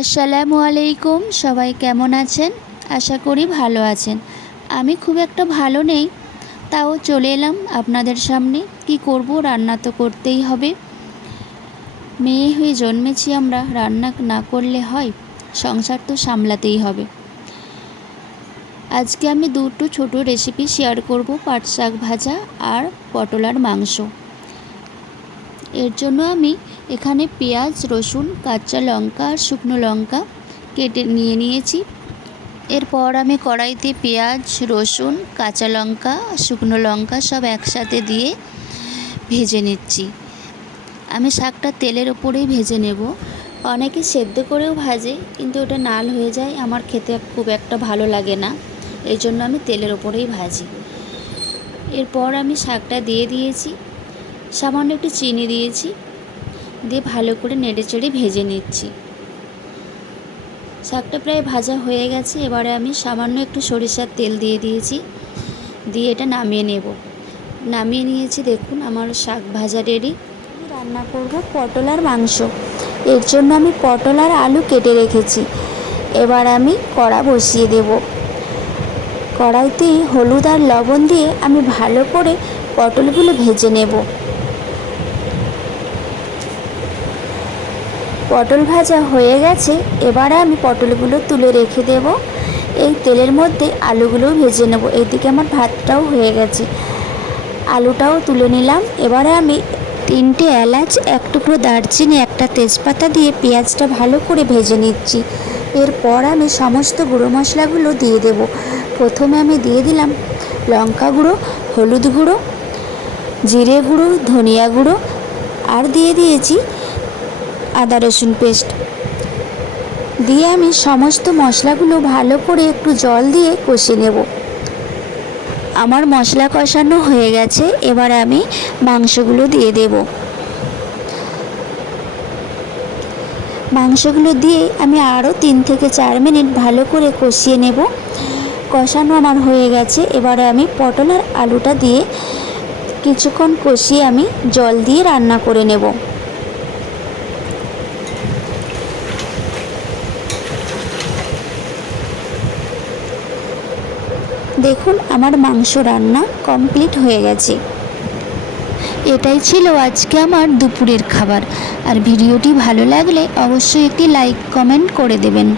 আসসালামু আলাইকুম। সবাই কেমন আছেন? আশা করি ভালো আছেন। আমি খুব একটা ভালো নেই, তাও চলে এলাম আপনাদের সামনে। কি করব, রান্না তো করতেই হবে। মেয়ে হয়ে জন্মেছি আমরা, রান্না না করলে হয়? সংসার তো সামলাতেই হবে। আজকে আমি দুটো ছোট রেসিপি শেয়ার করব, পাট শাক ভাজা আর পটলার মাংস। এর জন্য আমি এখানে পেঁয়াজ, রসুন, কাঁচা লঙ্কা আর শুকনো লঙ্কা কেটে নিয়েছি। এরপর আমি কড়াইতে পেঁয়াজ, রসুন, কাঁচা লঙ্কা, শুকনো লঙ্কা সব একসাথে দিয়ে ভেজে নিচ্ছি। আমি শাকটা তেলের ওপরেই ভেজে নেব। অনেকে সেদ্ধ করেও ভাজে, কিন্তু ওটা নাল হয়ে যায়, আমার খেতে খুব একটা ভালো লাগে না। এই জন্য আমি তেলের ওপরেই ভাজি। এরপর আমি শাকটা দিয়ে দিয়েছি, সামান্য একটু চিনি দিয়েছি, দিয়ে ভালো করে নেড়েচেড়ে ভেজে নিচ্ছি। শাকটা প্রায় ভাজা হয়ে গেছে। এবারে আমি সামান্য একটু সরিষার তেল দিয়ে দিয়েছি, দিয়ে এটা নামিয়ে নেব। নামিয়ে নিয়েছি, দেখুন আমার শাক ভাজা রেডি। আমি রান্না করব পটল আর মাংস। এর জন্য আমি পটল আর আলু কেটে রেখেছি। এবার আমি কড়া বসিয়ে দেব। কড়াইতে হলুদ আর লবণ দিয়ে আমি ভালো করে পটলগুলো ভেজে নেব। পটল ভাজা হয়ে গেছে। এবারে আমি পটলগুলো তুলে রেখে দেব। এই তেলের মধ্যে আলুগুলোও ভেজে নেব। এইদিকে আমার ভাতটাও হয়ে গেছে, আলুটাও তুলে নিলাম। এবারে আমি 3টে এলাচ, 1 টুকরো দারচিনি, 1টা তেজপাতা দিয়ে পেঁয়াজটা ভালো করে ভেজে নিচ্ছি। এরপর আমি সমস্ত গুঁড়ো মশলাগুলো দিয়ে দেব। প্রথমে আমি দিয়ে দিলাম লঙ্কা গুঁড়ো, হলুদ গুঁড়ো, জিরে গুঁড়ো, ধনিয়া গুঁড়ো, আর দিয়ে দিয়েছি আদা রসুন পেস্ট। দিয়ে আমি সমস্ত মশলাগুলো ভালো করে একটু জল দিয়ে কষিয়ে নেব। আমার মশলা কষানো হয়ে গেছে। এবার আমি মাংসগুলো দিয়ে দেব। মাংসগুলো দিয়ে আমি আরও 3 থেকে 4 মিনিট ভালো করে কষিয়ে নেব। কষানো আমার হয়ে গেছে। এবারে আমি পটল আর আলুটা দিয়ে কিছুক্ষণ কষিয়ে আমি জল দিয়ে রান্না করে নেব। দেখুন আমার মাংস রান্না কমপ্লিট হয়ে গেছে। এটাই ছিল আজকে আমার দুপুরের খাবার। আর ভিডিওটি ভালো লাগলে অবশ্যই একটি লাইক কমেন্ট করে দেবেন।